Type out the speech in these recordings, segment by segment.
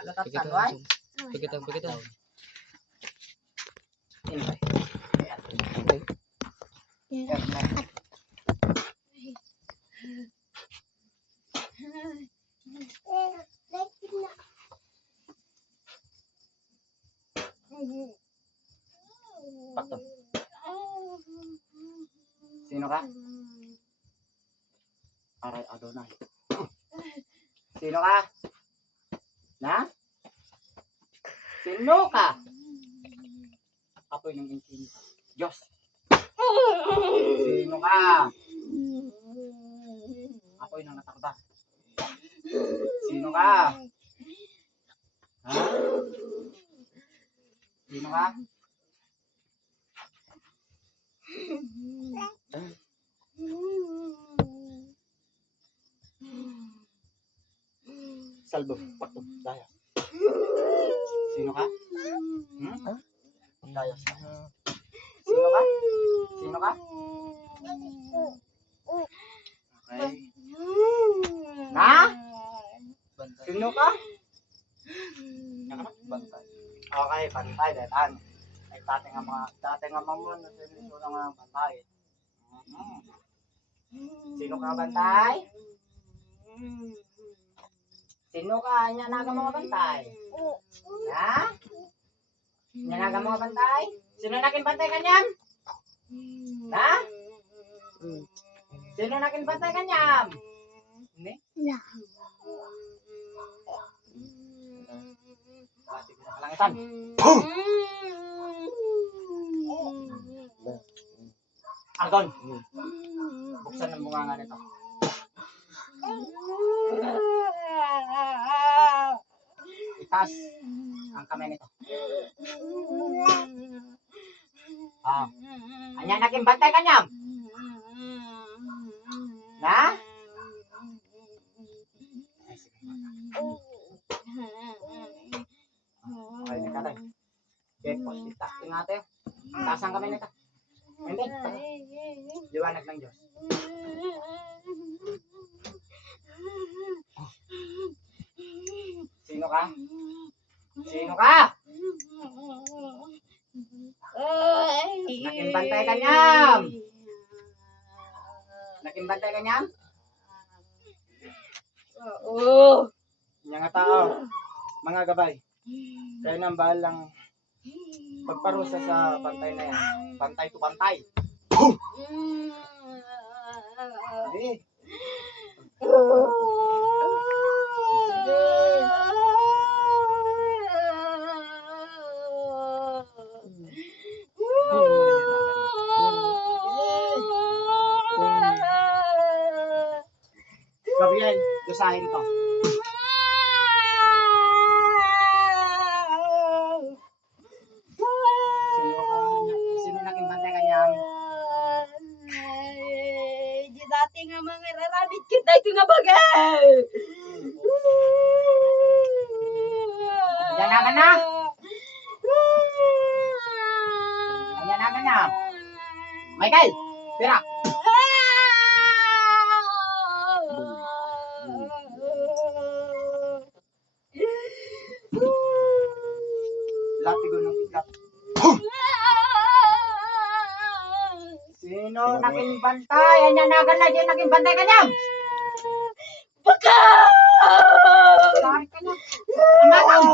Palatatan, why? Pagkatang. Anyway. Pakto. Sino ka? Aray, Adonai. Sino ka? Na? Sino ka? Apoy ng infinito. Diyos. Sino ka? Apoy ng natakda. Sino ka? Ha? Sino ka? Salbo, pakto, daya. Sino ka? Daya. Sino ka? Sino ka? Okay. Na? Sino ka? Bantay. Okay, pantay. Dahil ay dating nga mga nasilisyo ng mga pantay. Sino ka, bantay? Sino ka? Nyanaga mga bantay? Ha? Nyanaga mga bantay? Sino nakin bantay kanyam? Ha? Sino nakin bantay kanyam? Hindi? Pati ko sa kalangitan. Argon! Buksan ang bunganga nito. Itas ang kamay nito. Anya nakin bantay kanyam? Na? Okay, nakatay. Okay, posita. Tingate. Taas ang kamay nito. Hindi. Liwanag ng Diyos. Sino ka? Sino ka? Nakimbantay ka niyam. Nakimbantay ka niyam? Oo. Mga tao, mga gabay. Kayo nang bahalang magparusa sa bantay na yan. Bantay to bantay. Sige. Gabriel, dusahin to. Sino naging bantay kanyang? Di dati nga mga raramit kita ito nga bagay. Ayan naman na. Ayan naman na. Michael, tira. Latigo ng pick-up. Sino naging bantay? Ayan na dyan naging bantay kanyang? Baka! Saan ka na? Amatang!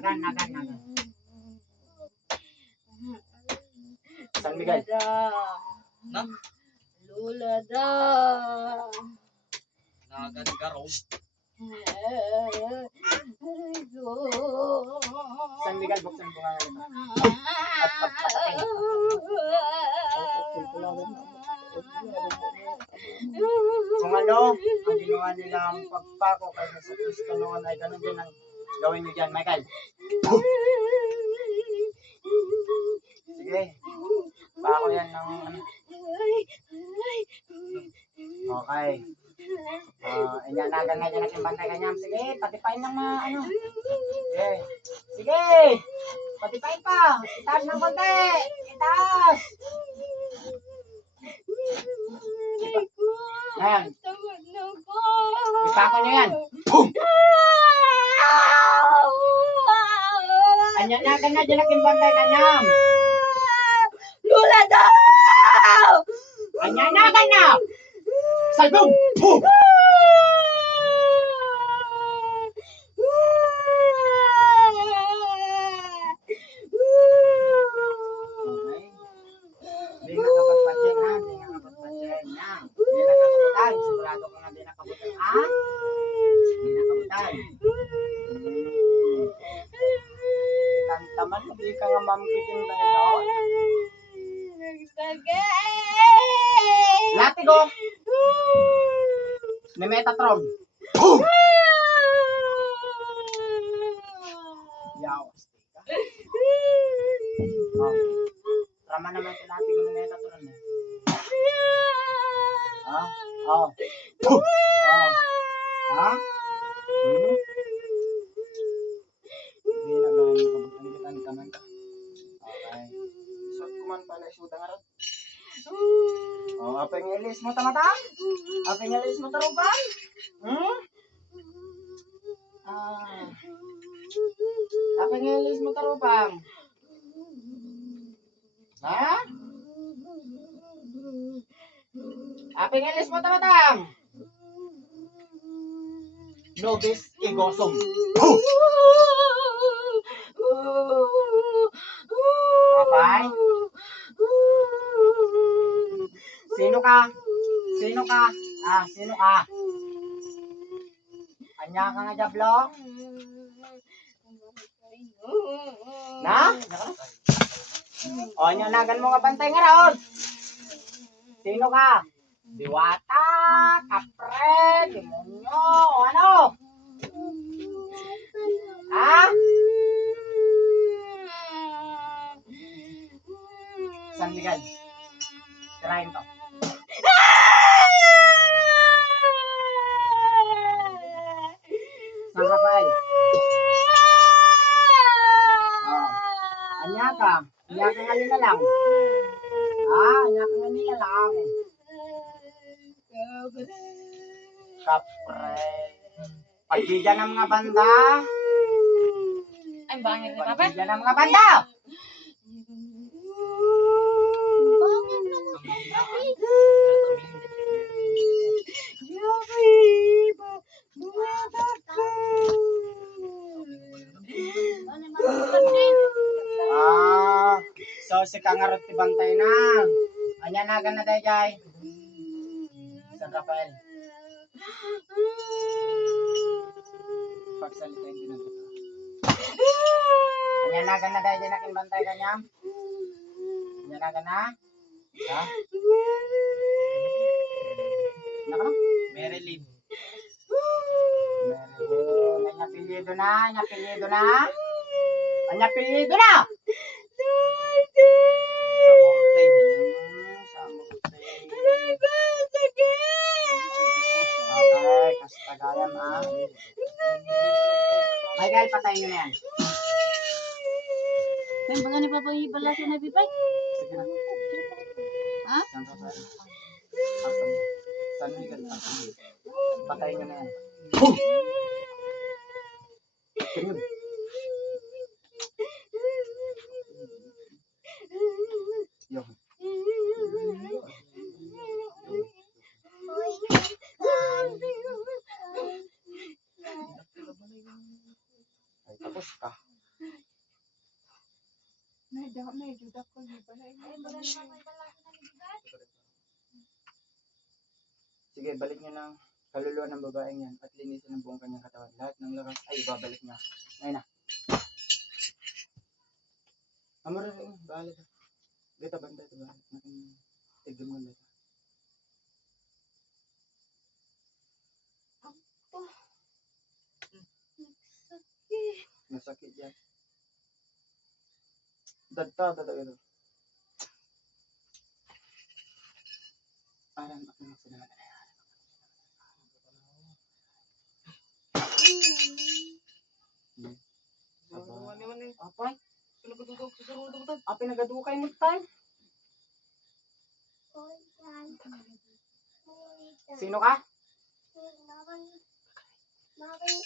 Nagan. San Miguel. Na? Lula da. Nagagaraw. San Miguel, buksan mo nga nito. Kung ano, ang ginawa nilang pagpako kay sa Kristo noon ay ganun din ang gawin niyo dyan, Michael. Sige. Pako yan ng ano. Okay. Inyanagan nga dyan natin bantay kanyam. Sige, patipain ng mga ano. Sige. Sige. Patipain pa. Itaas ng konti. Itaas. Ayan. Tawad na ko. Ipako nyo yan. Boom! Anya na, ganyan dyan aking bantay kanyam. Lula daw! Anya na, ganyan. Salbong! Boom! Okay. Di nakapagpatseng ha, di nakapagpatseng ha. Di nakabutan, sigurado ko nga di nakabutan ha. Di nakabutan. Itantaman, di ka nga mamkikin na ito. Nagsagay! Latigo! May Metatron. Boom! Yawas. Oh. Rama naman ito latigo na Metatron eh. Ha? Oh. Boom! Oh. Ha? Hmm? Hindi na ba kabutan kita taman ka? Okay. Suot ko man pala isuda nga rin. Oh, apa yang ilis mo tamatang? Apa yang ilis mo tarupan? Hmm? Ah. Apa yang ilis mo tarupang? Ha? Apa yang ilis mo tamatang? Nobis igosum. Puh! Apay? Sino ka? Sino ka? Ah, sino ka? Anya ka nga jablo? Na? O, nyanagan mo nga bantay nga raon. Sino ka? Diwata, kapre, demonyo, ano? Ha? San Miguel. Tirahin to. San Rafael. Oh. Anya ka? Anya ka nga nila lang. Ah, anya ka nga nila lang. Kapre. Pagbigyan ng mga banda. Ay, bangin na papa. Pagbigyan ng mga banda. Bangin na papa. Ah, so si Kangarot ti bantay na. Anya nagan na day jay. San Rafael. Pagsalita hindi na dito. Anya nagan na day jay nakin bantay kanya. Anya nagan na. Ha? Naka? Marilyn. Meron. Anya apelyido na. Anya apelyido na. Anya apelyido na. Okay, kastagayan ah. Michael, patayin nyo na yan. May mga ni papa yung ibala sa nabibay. Sige na. Ha? San Rafael. Asam. San Miguel. Asam. Patayin nyo na yan. Boom! Tingin. Yo. Ay, tapos ka. Sige, balik nyo ng kaluluwa ng babaeng yan at linisin ang buong kanyang katawan. Lahat ng lakas ay ibabalik niya. Ngayon na. Amara rin, bahala ka. Gata banda, diba? Tigil mo na. Nasakit yan. Dagta, ito. Parang ako na sila. Apay? Pinagdudog sa sarong dumutan. Pinagadukay mo time. Sino ka?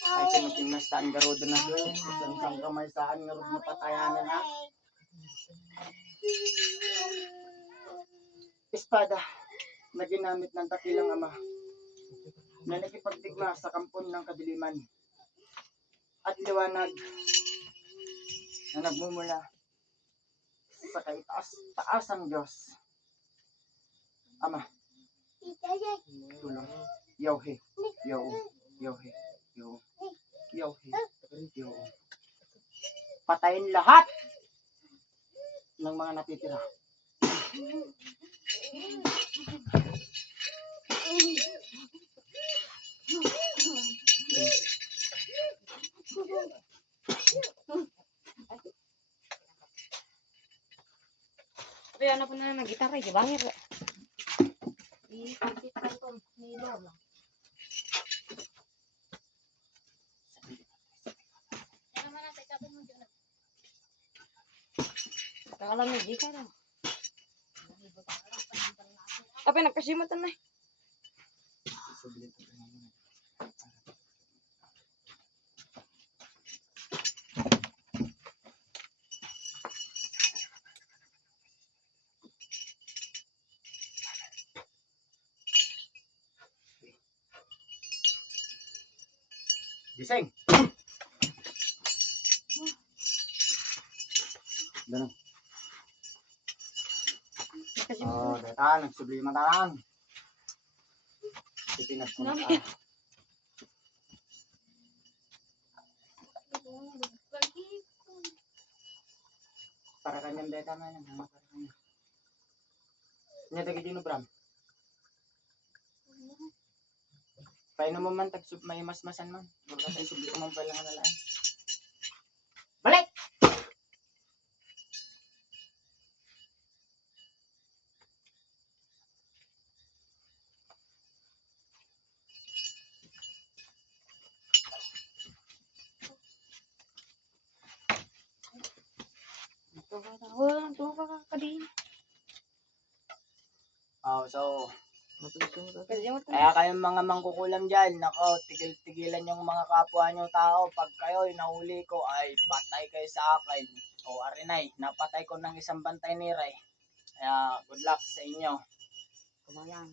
Ay, kinukimastaan ka rodo na doon. Isang kamay saan nga rodo na patayanan ha. Espada na ginamit ng dakilang ama na nakipagdigma sa kampon ng kadiliman at liwanag na nagmumula sa kaitaas-taasang Diyos. Ama, tulong. Yauhe, yau, yauhe, yau, yauhe, yau. Patayin lahat ng mga natitira. Pero ano po na nag-gitara, di bangir. Ipagkitan ko ni Lola. Kakalam na, di ka lang. Apa nagkasimatan na? Gising! Ganun. Oh, data, nagsublima tanan. Ipinag ko na ta. Para kanyang data na yan. Para kanya. Nya tagi dino Bram. Paano mo man tag may masmasan man. Wala tayo subli ko man pala nga nalaan. Balik! Walang tuwa ka kadin. So, Kasi mo kaya kayong mga mangkukulam dyan, nako, tigil-tigilan yung mga kapwa nyo tao. Pag kayo nahuli ko, ay patay kayo sa akin. O Arinay, napatay ko ng isang bantay ni Ray. Kaya good luck sa inyo. kumayan.